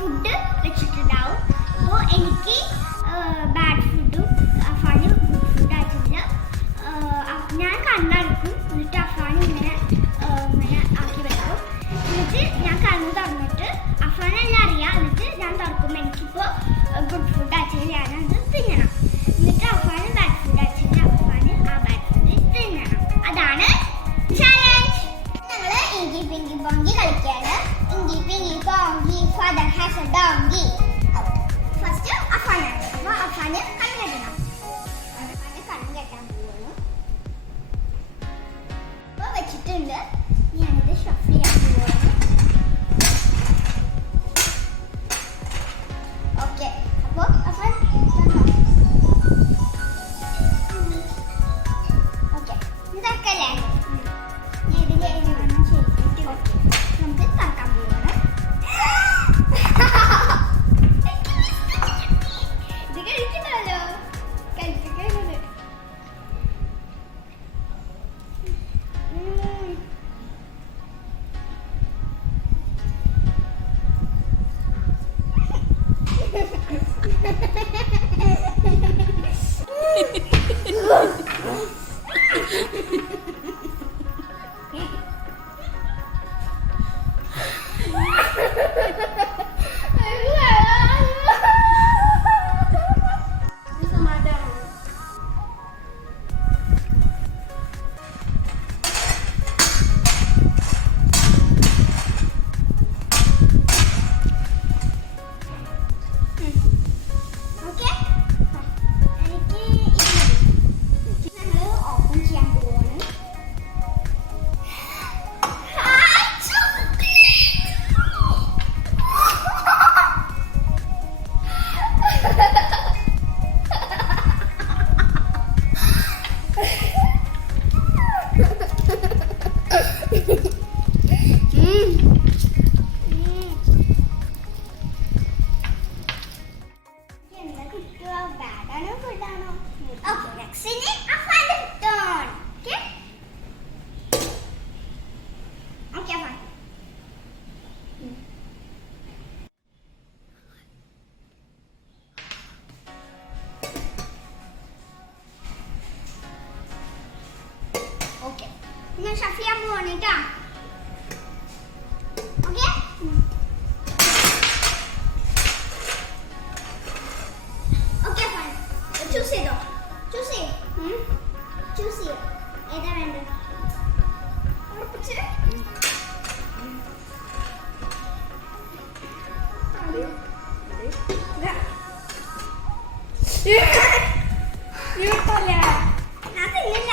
Food വെച്ചിട്ടുണ്ടാവും. അപ്പോൾ എനിക്ക് ബാഡ് ഫുഡും അഫാന് ഗുഡ് ഫുഡ് ആയിട്ടില്ല. ഞാൻ കണ്ണടക്കും, എന്നിട്ട് അഫാന് ഇങ്ങനെ ആക്കി വെക്കും. എന്നിട്ട് ഞാൻ കണ്ണു തുറന്നിട്ട് അഫാനെല്ലാം അറിയാം. എന്നിട്ട് ഞാൻ തുറക്കുമ്പോൾ എനിക്കിപ്പോൾ ഗുഡ് ഫുഡ് ആയിട്ടില്ല, ഞാനത് തിന്നണം. എന്നിട്ട് അഫാന് ബാഡ് ഫുഡ് ആയിട്ടില്ല, അഫാന് ആ ബാഡ് ഫുഡ് തിന്നണം. അതാണ് ചാലഞ്ച്. ഞങ്ങൾ ഇങ്കി പിങ്കി പോങ്കി കളിക്കുകയാണ്. Inky pinky ponky father has a donkey. First അഫാനാണ്. അപ്പോൾ അഫാന് കണ്ണ് കെട്ടണം. അഫാന് കണ്ണ് കെട്ടാൻ പോകുന്നു. അപ്പോൾ വെച്ചിട്ടുണ്ട്. ഞാനിത് ഷഫിൾ ചെയ്യാൻ പോകുന്നു. ഓക്കെ, അപ്പോൾ അഫാൻ ഓക്കെ ഇതൊക്കെയല്ലേ ഇതിൽ എഴുതണം ചെയ്തിട്ട് ഓക്കെ നമുക്ക് തറക്കാൻ പോവാണ്. ഇത് കഴിക്കണല്ലോ, കഴിക്കുന്നത് ഞാൻ ഷഫിൾ ചെയ്യാൻ പോവാണ് കേട്ടോ. Okay okay fine. ചൂസ് ചെയ്തോ, ചൂസ് ചെയ്യോ, ചൂസ് ചെയ്യോ ഏതാ വേണ്ടത്. ഉറപ്പിച്ച് അതില്ല.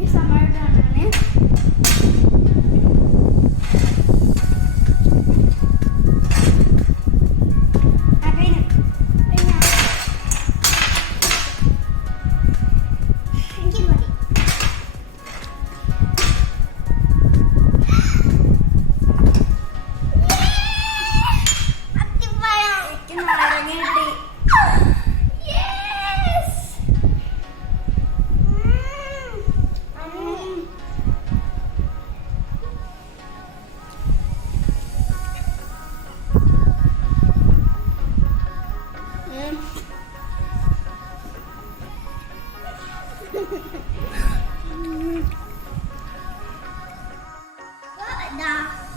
ഈ സമയത്താണ്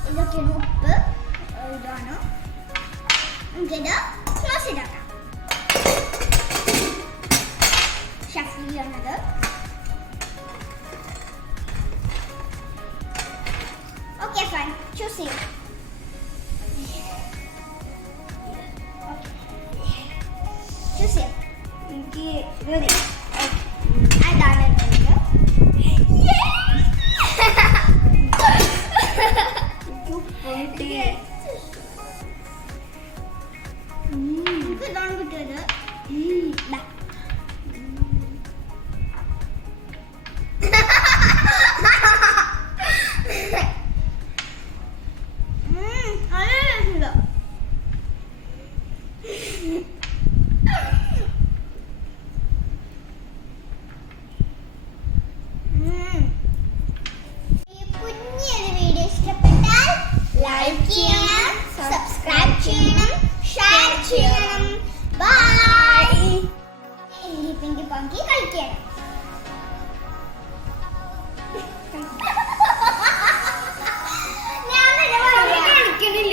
ഇതൊക്കെയാണ് ഉപ്പ്. ഇതാണ് നമുക്കിത് ക്ലോസ് ചെയ്താക്കാം. ഷഫിൾ ചെയ്യണത് ഓക്കെ ഫൈൻ. ചൂസ് ചെയ്യും. ചൂസ് ചെയ്യും. എനിക്ക് അതാണ് കഴിക്കും.